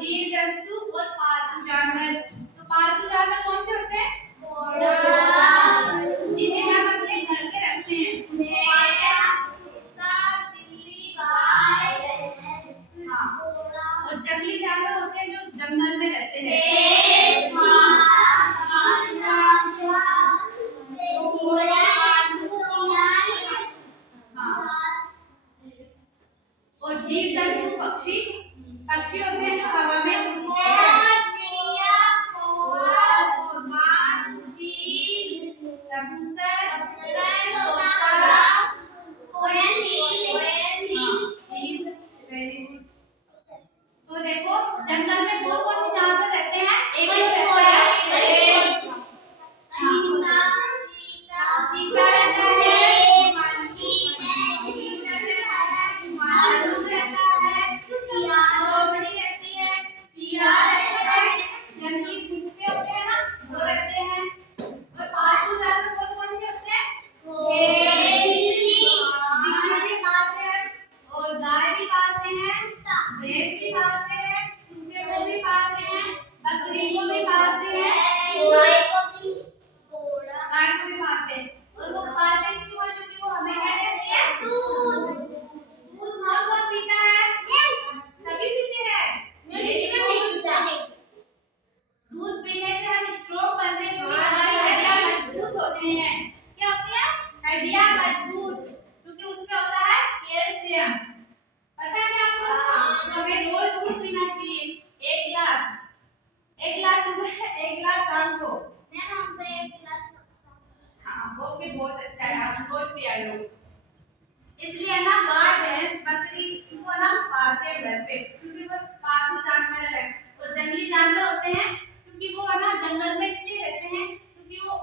जीव जंतु और पालतू जानवर। तो पालतू जानवर कौन से होते हैं? जिन्हें हम अपने घर पे रखते हैं। हाँ, और जंगली जानवर होते हैं जो जंगल में रहते हैं। और जीव जंतु पक्षी होते हैं जो हवा में उड़ते हैं। कबूतर, तो देखो जंगल में कौन कौन से जानवर रहते हैं? एक तो रहता है चीता रहता है, भालू रहता है, लोमड़ी रहती है, सियार रहता है, जंगली कुत्ते होते हैं ना वो रहते हैं। और पालतू जानवर कौन कौन से होते हैं? बिल्ली भी पालते हैं और गाय भी पालते हैं, भैंस भी पालते हैं, कुत्ते को भी पालते हैं, बकरी को भी पालते हैं, गाय को भी पालते हैं। और वो पालते क्यों है? क्योंकि वो हमें क्या देती है? दूध कौन पीता है? सभी पीते हैं। दूध पीने से हम स्ट्रॉन्ग बनते हैं क्योंकि हमारी हड्डियां मजबूत होती हैं। क्या होती है? हड्डियां मजबूत, क्योंकि उसमें होता है कैल्शियम। पता है क्या आपको? हमें रोज दूध पीना चाहिए, एक गिलास सुबह, एक गिलास शाम को। हाँ, ओके, बहुत अच्छा है, आप रोज पिया करो। इसलिए ना गाय भैंस बकरी इनको ना पालते हैं घर पे, क्योंकि वो पालतू जानवर है। और जंगली जानवर होते हैं क्योंकि वो है ना जंगल में इसलिए रहते हैं क्योंकि वो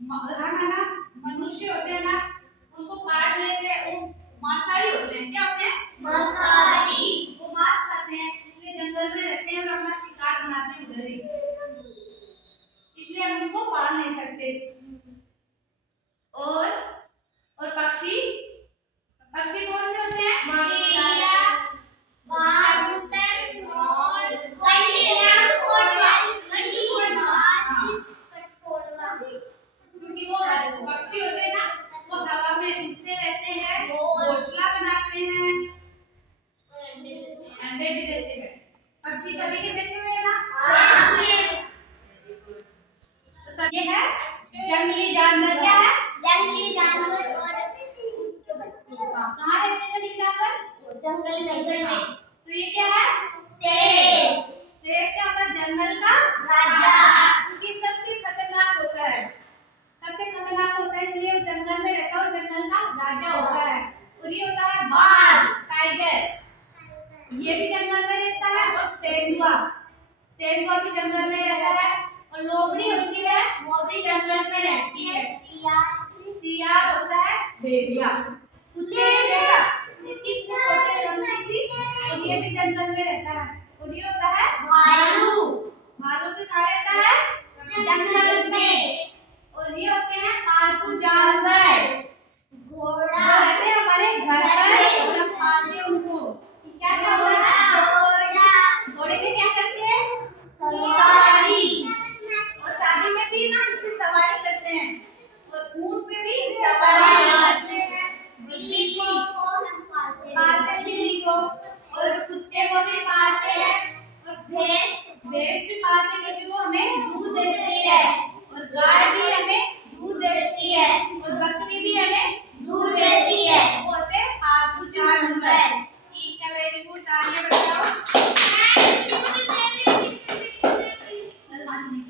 हम है ना मनुष्य होते हैं ना उनको काट लेते हैं, वो मांसाहारी होते हैं। क्या होते हैं? मांसाहारी। वो मांस खाते हैं, इसलिए जंगल में रहते हैं और अपना शिकार बनाते हैं उधर ही, इसलिए हम उनको पाल नहीं सकते। और पक्षी कौन से होते हैं? क्योंकि वो पक्षी होते हैं ना वो हवा में उड़ते रहते हैं, घोंसला बनाते हैं, अंडे भी देते हैं। पक्षी सभी के देखे हुए हैं ना? तो सब ये है जंगली जानवर। क्या है? जंगली जानवर और उसके बच्चे। कहाँ रहते हैं जंगली जानवर? जंगल में। तो ये क्या है? शेर। शेर क्या होता है? जंगल का राजा, क्योंकि सबसे खतरनाक होता है, इसलिए जंगल में रहता है और जंगल का राजा होता है। और ये होता है बाघ, टाइगर, ये भी जंगल में रहता है। और तेंदुआ भी जंगल में रहता है। और लोमड़ी होती है वो भी जंगल में रहती है। सियार होता है भेड़िया, कुत्ते देखा इसकी पूंछ होती है लंबी सी, और ये भी जंगल में रहता है। और ये होता है भालू भी कहाँ रहता है? जंगल में। और ये होते हैं पालतू जानवर, घोड़ा रहते हैं हमारे घर पर और हम पालते हैं उनको। क्या होता है? घोड़े में क्या करते हैं? सवारी। और शादी में भी ना इसकी सवारी करते हैं। और ऊंट पे भी सवारी करते हैं। बिल्ली को पालते हैं, बिल्ली को। और कुत्ते को भी पालते हैं। और भैंस भी पालते हैं क्योंकि वो हमें दूध देती है। और गाय भी हमें दूध देती है। और बकरी भी हमें